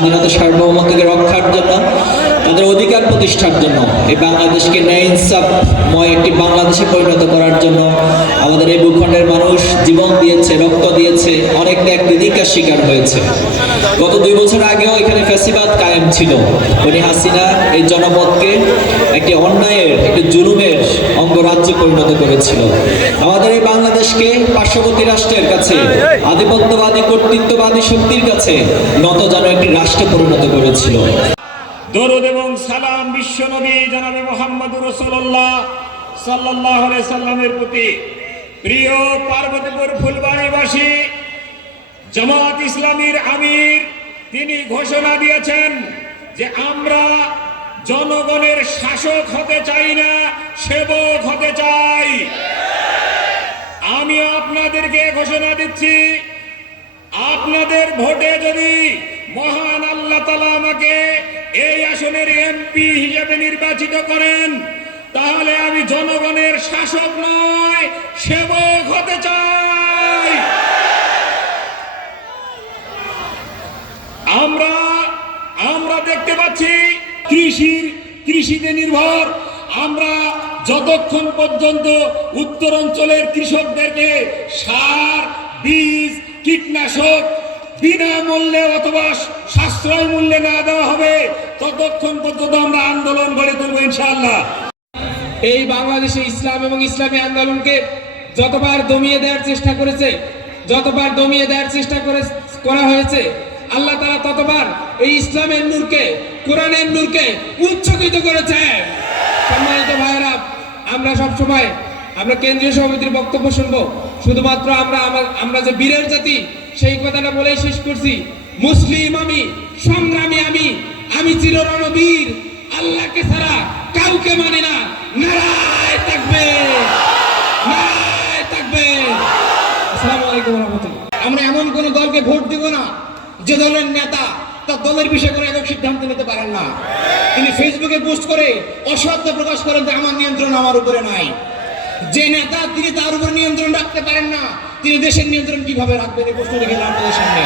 স্বাধীনতা সার্বভৌমত্বকে রক্ষার জন্য, তাদের অধিকার প্রতিষ্ঠার জন্য, এই বাংলাদেশকে ন্যায় ইনসাফময় একটি বাংলাদেশে পরিণত করার জন্য আমাদের এই ভূখণ্ডের মানুষ জীবন দিয়েছে, রক্ত দিয়েছে, অনেক ত্যাগ তিতিক্ষার শিকার হয়েছে। গত 2 বছর আগেও এখানে ফ্যাসিবাদ কায়েম ছিল। বনি হাসিনা এই জনপদকে একটি অন্যায়ের, একটি জুলুমের অঙ্গরাজ্যে পরিণত করেছিল। আমাদের এই বাংলাদেশকে পার্শ্ববর্তী রাষ্ট্রের কাছে, আধিপত্যবাদী কর্তৃত্ববাদী শক্তির কাছে নত যেন একটি রাষ্ট্রে পরিণত করেছিল। দরুদ এবং সালাম বিশ্বনবী জনাবে মুহাম্মদুর রাসূলুল্লাহ সাল্লাল্লাহু আলাইহি সাল্লামের প্রতি। প্রিয় পার্বতীপুর ফুলবাড়ীবাসী, জামাত ইসলামীর আমির তিনি ঘোষণা দিয়েছেন যে আমরা জনগণের শাসক হতে চাই না, সেবক হতে চাই। আমি আপনাদেরকে ঘোষণা দিচ্ছি, আপনাদের ভোটে যদি মহান আল্লাহ তাআলা আমাকে এই আসনের এমপি হিসেবে নির্বাচিত করেন, তাহলে আমি জনগণের শাসক নয়, সেবক হতে চাই। আমরা দেখতে পাচ্ছি কৃষিতে নির্ভর। আমরা যতক্ষণ পর্যন্ত উত্তরাঞ্চলের কৃষকদেরকে সার, বীজ, কীটনাশক বিনামূল্যে অথবা সাশ্রয় মূল্যে না দেওয়া হবে, ততক্ষণ পর্যন্ত আমরা আন্দোলন গড়ে তুলব ইনশাআল্লাহ। এই বাংলাদেশে ইসলাম এবং ইসলামী আন্দোলনকে যতবার দমিয়ে দেওয়ার চেষ্টা করা হয়েছে, আল্লাহ তাআলা ততবার এই ইসলামের নূরকে, কোরআনের নূরকে উচ্চকিত করেছে। সম্মানিত ভাইয়েরা, আমরা সবসময় আমরা কেন্দ্রীয় সভাপতির বক্তব্য শুনবো। শুধুমাত্র আমরা যে বীরের জাতি, সেই কথাটা বলেই শেষ করছি। মুসলিম আমি, সংগ্রামী আমি চির রণবীর, আল্লাহকে ছাড়া কাউকে মানি না। নারায়ে তাকবীর, নারায়ে তাকবীর। আসসালামু আলাইকুম ওয়া রাহমাতুল্লাহ। আমরা এমন কোন দলকে ভোট দিব না যে দলের নেতা তার দলের বিষয়ে কোনো একক সিদ্ধান্ত নিতে পারেন না। তিনি ফেসবুকে পোস্ট করে অসত্য প্রকাশ করেন যে আমার নিয়ন্ত্রণ আমার উপরে নাই। যে নেতা তিনি তার উপর নিয়ন্ত্রণ রাখতে পারেন না, তিনি দেশের নিয়ন্ত্রণ কিভাবে রাখবেন? এই প্রশ্ন রেখে আপনাদের সামনে।